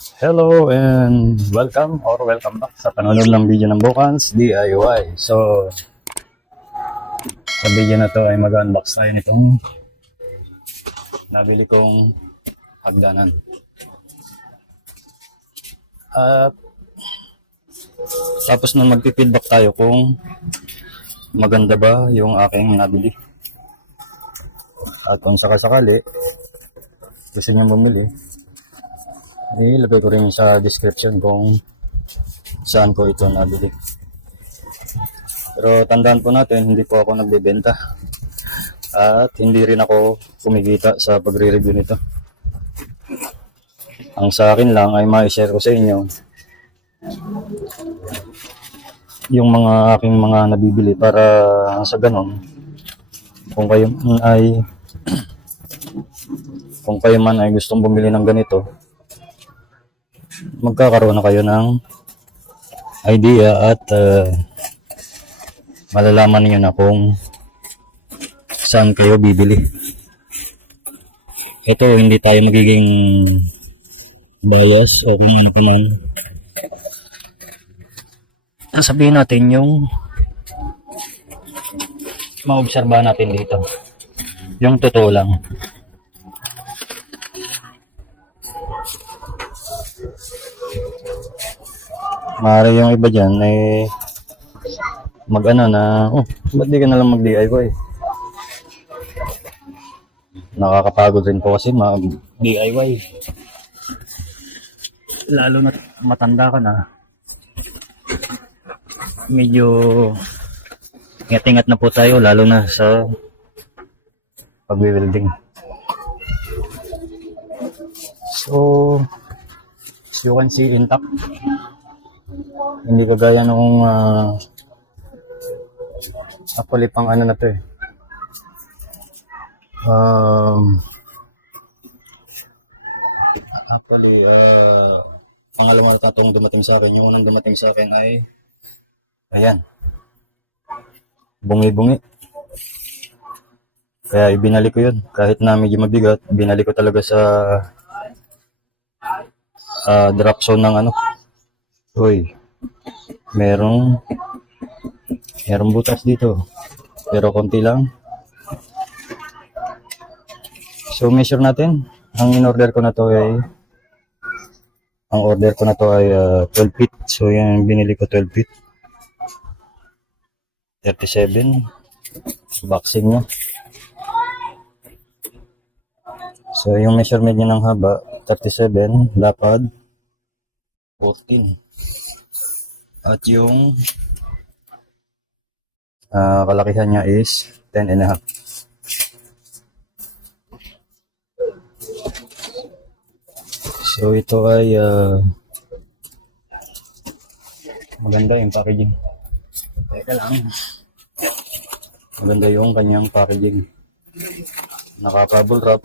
Hello and welcome back sa panonood ng video ng Bokans DIY. So, sa video na to ay mag-unbox tayo nitong nabili kong hagdanan. At tapos na magpi-feedback tayo kung maganda ba yung aking nabili. At kung sakasakali gusto niyo bumili, ilagay ko rin sa description kung saan ko ito nabili. Pero tandaan po natin, hindi po ako nagbebenta at hindi rin ako kumikita sa pagre-review nito. Ang sa akin lang ay ma-share ko sa inyo yung mga aking mga nabibili para sa ganon kung kayo man ay gustong bumili ng ganito, magkakaroon na kayo ng idea at malalaman niyo na kung saan kayo bibili. Ito, hindi tayo magiging bias o kung ano pa man. Sabihin natin yung maobserbahan natin dito. Yung totoo lang. Maaari yung iba dyan eh mag-ano na, ba't di ka nalang mag-DIY? Nakakapagod rin po kasi mag-DIY. Lalo na matanda ka na. Medyo ingat-ingat na po tayo, lalo na sa pag-welding. So, as you can see, intact. Hindi kagaya nung actually pang ano na to eh. Actually, pangalawa na tatong dumating sa akin. Yung unang dumating sa akin ay ayan, bungi-bungi. Kaya ibinalik ko yun. Kahit na medyo mabigat, binalik ko talaga sa drop zone ng ano. Uy, merong butas dito. Pero konti lang. So, measure natin. Ang in-order ko na to ay 12 feet. So, yan binili ko 12 feet. 37 boxing niya. So, yung measurement niya ng haba 37, lapad 14. At yung kalakihan niya is 10.5. So, ito ay maganda yung packaging. Teka lang. Maganda yung kanyang packaging. Naka-bubble wrap.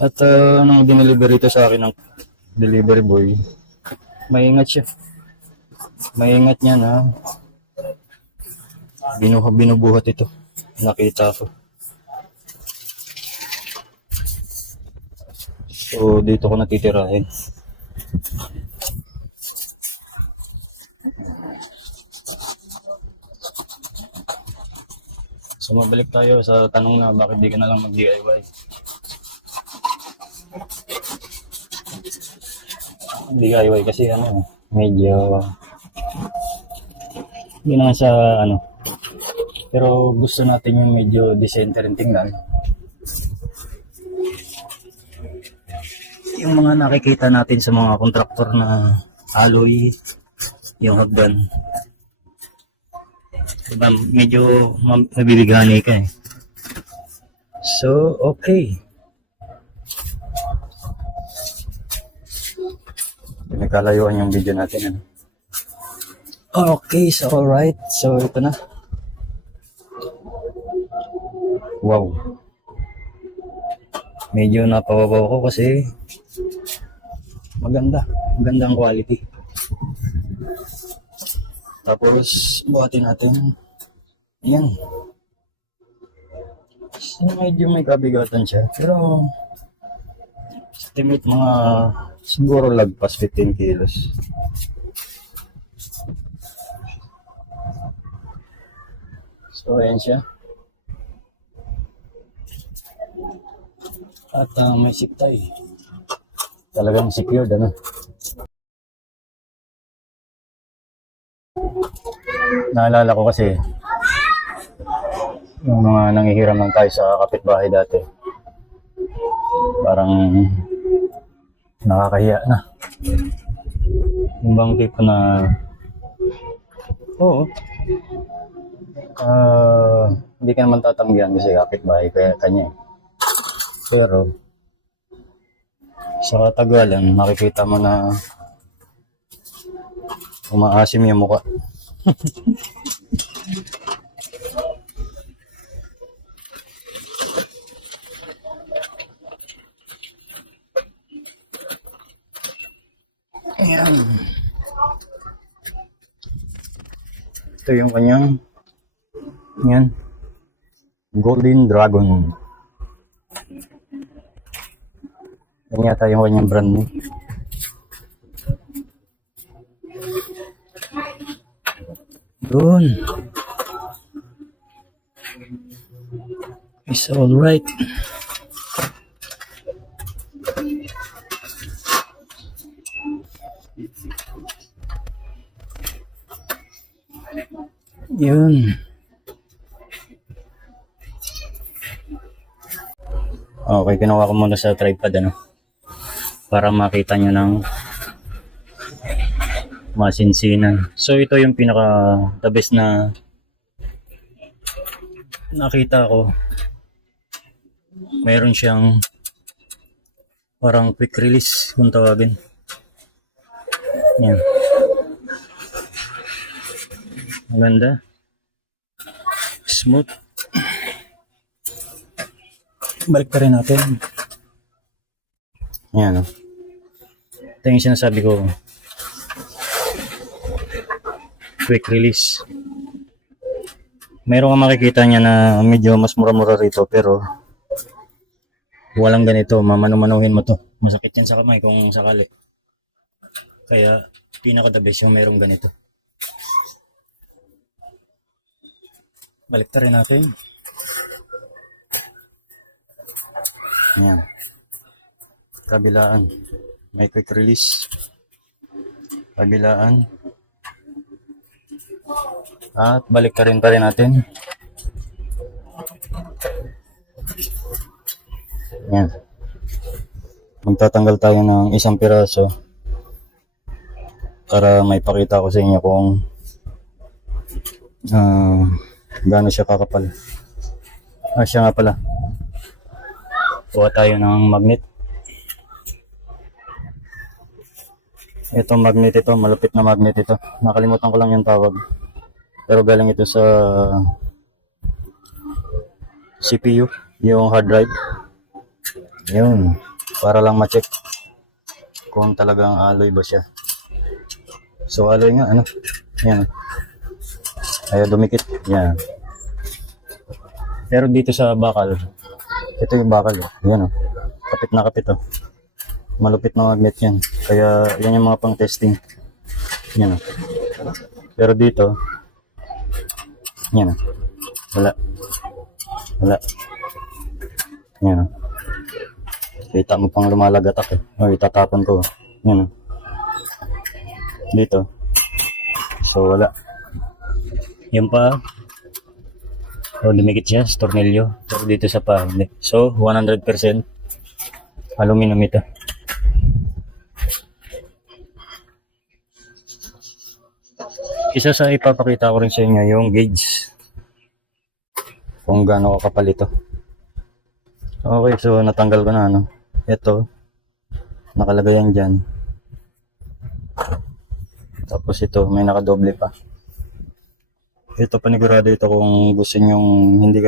At nung dineliver ito sa akin ng delivery boy, maingat siya. Maingat niya na binubuhat ito. Nakita ko. So, dito ko natitirahin. So, mabalik tayo sa tanong na bakit di ka na lang mag-DIY. DIY kasi medyo hindi naman sa pero gusto natin yung medyo decente rin tingnan. Yung mga nakikita natin sa mga kontraktor na alloy, yung hagdan, diba, medyo nabibigani ka eh. So, okay. Nagkalayuan yung video natin. Okay, so alright. So, ito na. Wow. Medyo napawabaw ko kasi magandang quality. Tapos buhatin natin. Ayan. So medyo may kabigatan siya, pero Estimate mga siguro lagpas 15 kilos. So, ayan siya. At may siktay. Talagang secured, ano? Naalala ko kasi yung mga nangihiram ng tayo sa kapitbahay dati. Parang nakakahiya na. Yung bang tipo na oo. Hindi ka naman tatanggihan kasi kapitbahay kaya kanya. Pero sa katagalan makikita mo na umaasim yung mukha. Ayan. Ito yung kanyang yan. Golden Dragon. Yan yata yung kanyang brand name. Doon. It's alright. Yun. Okay, kinuha ko muna sa tripod, ano, para makita nyo ng masinsinan. So ito yung pinaka the best na nakita ko. Mayroon siyang parang quick release kung tawagin. Yan. Maganda. Smooth. Balik pa rin natin. Yan. Ito yung sinasabi ko. Quick release. Meron kang makikita niya na medyo mas mura-mura rito pero walang ganito. Mamano-manuhin mo to. Masakit yan sa kamay kung sakali. Kaya pinaka-the best yung merong ganito. Balik rin natin. Ayan. Kabilaan. May quick release. Kabilaan. At balik pa rin natin. Ayan. Magtatanggal tayo ng isang piraso para may pakita ko sa inyo kung gaano siya kakapal. Siya nga pala. Kuha tayo ng magnet. Itong magnet ito, malupit na magnet ito. Nakalimutan ko lang yung tawag. Pero galing ito sa CPU, yung hard drive. Yun, para lang ma-check kung talagang alloy ba siya. So alloy nga, ano? Yan. Ayaw dumikit. Yan. Pero dito sa bakal, ito yung bakal. Yan, oh. Kapit na kapit, oh. Malupit na magnet yan. Kaya yan yung mga pang testing. Yan, oh. Pero dito, yan, oh. Wala. Yan, oh. Kita mo pang lumalagatak, eh. O, itatapon ko. Yan, oh. Dito. So, wala. Yan pa. O, dumikit siya sa tornilyo. Pero dito sa pa, hindi. So, 100% aluminum ito. Isa sa ipapakita ko rin sa inyo yung gauge. Kung gaano kakapal ito. Okay, so natanggal ko na, ano. Ito. Nakalagay yan dyan. Tapos ito, may nakadoble pa. Ito panigurado ito kung gusto nyong hindi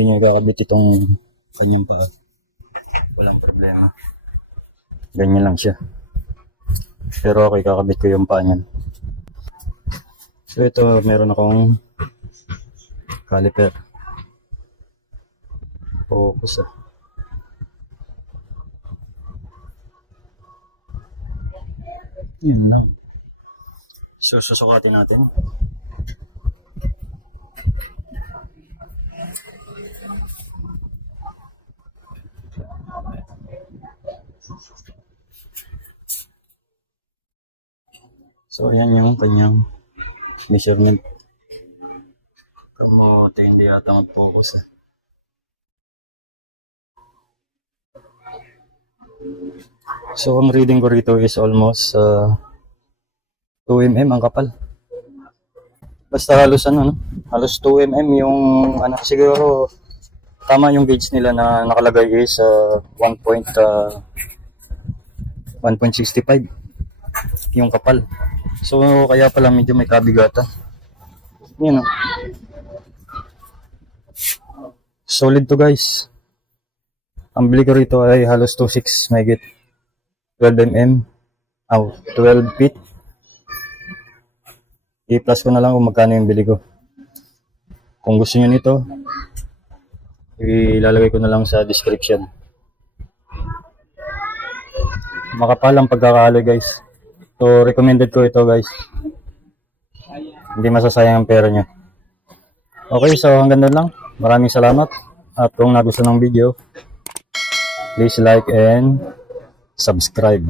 nyo kakabit itong kanyang paa. Walang problema. Ganyan lang siya. Pero okay, kakabit ko yung paa niyan. So ito, meron akong caliper. Focus, ah. Yun lang. So, susukatin natin. So, ayan yung kanyang measurement. Kamote, hindi yata mag-focus eh. So, ang reading ko rito is almost 2 mm ang kapal. Basta halos ano, no? Halos 2 mm yung ano, siguro tama yung gauge nila na nakalagay is 1.65 yung kapal. So, kaya pala medyo may kabigatan. Yun, no? Solid to guys. Ang bili ko rito ay halos 2.6 mahigit. 12 mm. 12 feet. I-plus ko na lang kung magkano yung bili ko. Kung gusto nyo nito, ilalagay ko na lang sa description. Makapal ang pagkakaloy guys. So, recommended ko ito guys. Hindi masasayang ang pera nyo. Okay, so hanggang doon lang. Maraming salamat. At kung nagustuhan ng video, please like and subscribe.